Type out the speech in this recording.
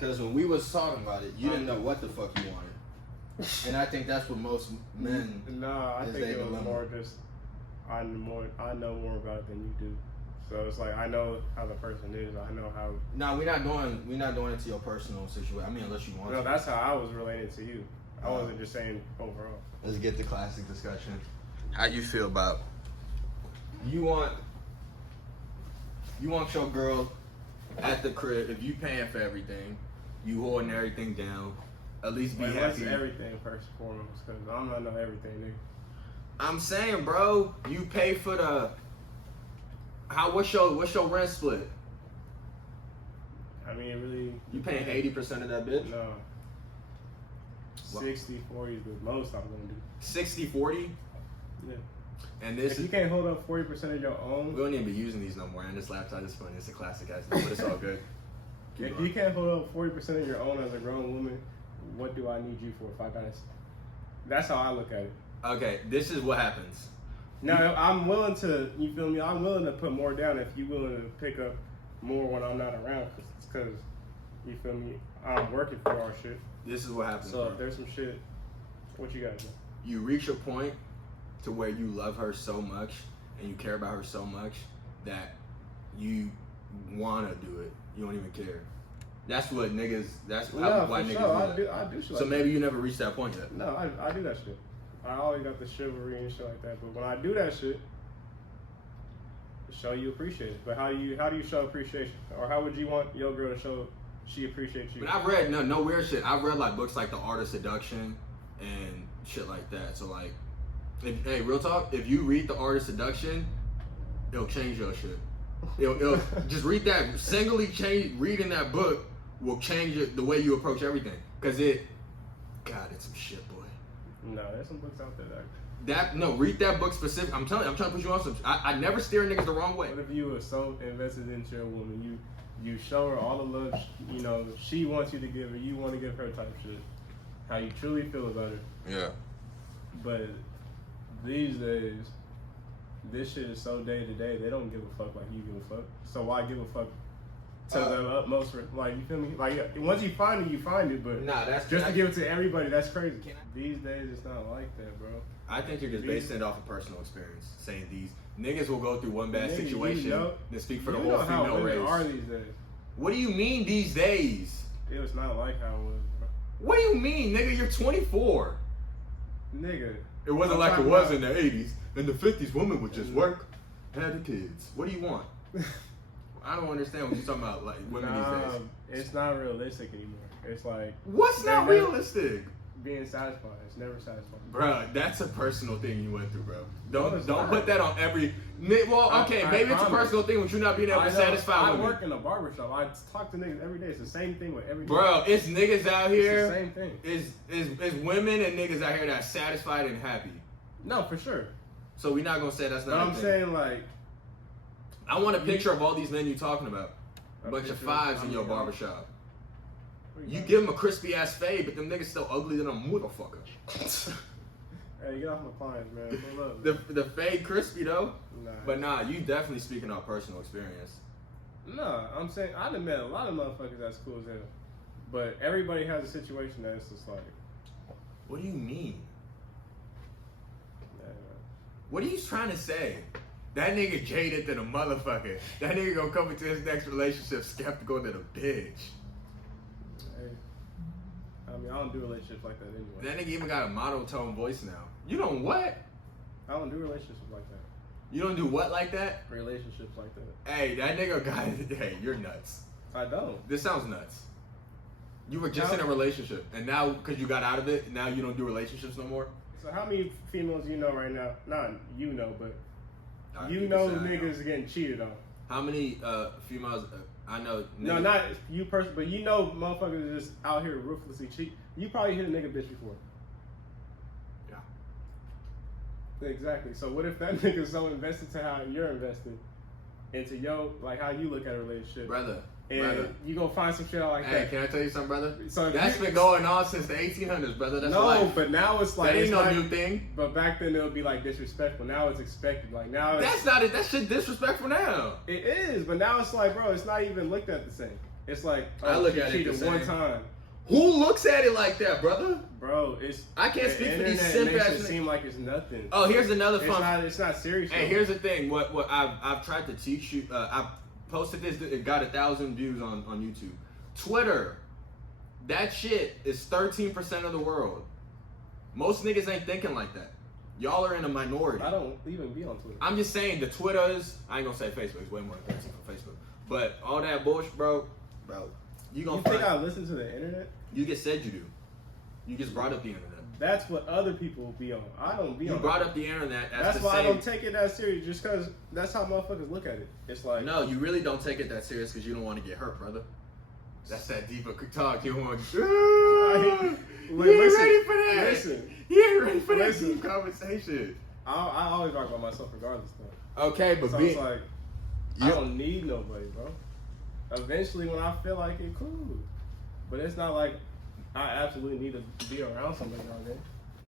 Because when we was talking about it, you didn't know what the fuck you wanted. And I think that's what most men. Nah, I think it was dilemma. more just I know more about it than you do. So it's like I know how the person is. I know how. No, we're not doing it to your personal situation. I mean, unless you want No, to. that's how I was relating to you. I wasn't just saying overall. Let's get the classic discussion. How you feel about you want your girl at the crib, if you paying for everything, you holding everything down, at least be That's happy. everything first and foremost, because I'm not know everything, nigga. I'm saying, bro, you pay for the what's your rent split? I mean, really. You paying 80% of that bitch? No. 60-40 is the most I'm gonna do. 60-40? Yeah. And this If you can't hold up 40% of your we own, don't even be using these no more, and this laptop is funny. It's a classic ass thing, but it's all good. if you can't hold up 40% of your own as a grown woman, what do I need you for if I gotta? That's how I look at it. Okay, this is what happens. Now, I'm willing to, you feel me? I'm willing to put more down if you're willing to pick up more when I'm not around, because, you feel me? I'm working for our shit. This is what happens. So bro. if there's some shit, what you got to do? You reach a point to where you love her so much and you care about her so much that you want to do it. You don't even care. That's what niggas. That's why niggas sure. do that. I do shit So like maybe you never reached that point yet. that. No, I do that shit. I always got the chivalry and shit like that. But when I do that shit, show you appreciation. But how do you show appreciation? Or how would you want your girl to show she appreciates you? But I've read no weird shit. I've read like books like The Art of Seduction and shit like that. So like, hey, real talk. If you read The Art of Seduction, it'll change your shit. It'll just read that. Singly change. Reading that book will change the way you approach everything. Cause it's some shit, boy. No, there's some books out there that. Read that book specific. I'm telling you, I'm trying to put you on some. I never steer niggas the wrong way. What if you were so invested into your woman, you show her all the love, she wants you to give her, you want to give her type shit, how you truly feel about her. Yeah. But these days, this shit is so day to day, they don't give a fuck like you give a fuck. So why give a fuck to the utmost? Like, you feel me? Like, once you find it, you find it. But Nah, that's just to give it to everybody, that's crazy. These days, it's not like that, bro. I think you're just basing it off of personal experience. Saying these niggas will go through one bad Nigga, situation then speak for the you whole know how female women race. are these days. What do you mean these days? It was not like how it was, bro. What do you mean, nigga? You're 24. Nigga. It wasn't I'm like it talking was about- in the 80s. In the 50s, women would just work, have the kids. What do you want? I don't understand what you're talking about, like women these days. It's not realistic anymore. It's like What's not they're realistic? being satisfied. It's never satisfying. Bruh, that's a personal thing you went through, bro. No, it's Don't not. put that on every. Well, okay, I maybe it's a promise. personal thing with you not being able to satisfy I women. work in a barbershop. I talk to niggas every day. It's the same thing with every Bro, it's niggas out It's here. the same thing. It's women and niggas out here that's satisfied and happy. No, for sure. So we're not gonna say that's not. But a I'm thing. saying, like, I want a picture of all these men you talking about. A A bunch of picture fives of- in your barbershop. what You got? give them a crispy ass fade, but them niggas still ugly than a motherfucker. Hey, get off my clients, man. Pull up. the fade crispy though. Nah. But nah, you definitely speaking on personal experience. No, I'm saying I done met a lot of motherfuckers that's cool as hell. But everybody has a situation that it's just like, What do you mean? man, What are you trying to say? That nigga jaded than a motherfucker. That nigga gonna come into his next relationship skeptical than a bitch. hey. I mean, I don't do relationships like that anyway. That nigga even got a monotone voice now. You don't what? I don't do relationships like that. You don't do what like that? Relationships like that. Hey, that nigga got. Hey, you're nuts. I don't. This sounds nuts. You were just How- in a relationship, and now because you got out of it, now you don't do relationships no more. So how many females you know right now? Not you know, but Alright, you can know say I niggas getting cheated on. How many females? I know. No, niggas- not you person, but you know motherfuckers just out here ruthlessly cheat. You probably hit a nigga bitch before. Yeah. Exactly. So what if that nigga's so invested to how you're invested into like how you look at a relationship, brother. and brother. you gonna find some shit out like Hey, that. can I tell you something, brother? So if That's you- been going on since the 1800s, brother. That's no, life. but now it's like That ain't it's no like- new thing. But back then it would be like disrespectful. Now it's expected. Like now it's, That's not it. That shit disrespectful now. it is. But now it's like, bro, it's not even looked at the same. It's like I look you at it cheated the one same. time, Who looks at it like that, brother? bro. It's I can't the speak for these internet simp makes ass it niggas. seem like it's nothing. Oh, here's another fun. It's not serious. Hey, though. here's the thing. What I've tried to teach you. I've posted this. It got 1,000 views on YouTube. Twitter. That shit is 13% of the world. Most niggas ain't thinking like that. Y'all are in a minority. I don't even be on Twitter. I'm just saying the Twitters. I ain't gonna say Facebook. It's way more than 13 for Facebook. But all that bullshit, bro. You gonna You think find. I listen to the internet? You just said you do. You just brought up the internet. That's what other people be on. I don't be You on. brought it. up the internet. That's the why I same. don't take it that serious. Just because that's how motherfuckers look at it. It's like No, you really don't take it that serious because you don't want to get hurt, brother. That's that deeper talk. You want. You ain't Listen, ready for that. listen. You ain't ready for that Listen. deep conversation. I always talk about myself regardless, though. Okay, but So be, it's like I don't need nobody, bro. Eventually, when I feel like it, cool. But it's not like I absolutely need to be around somebody all day.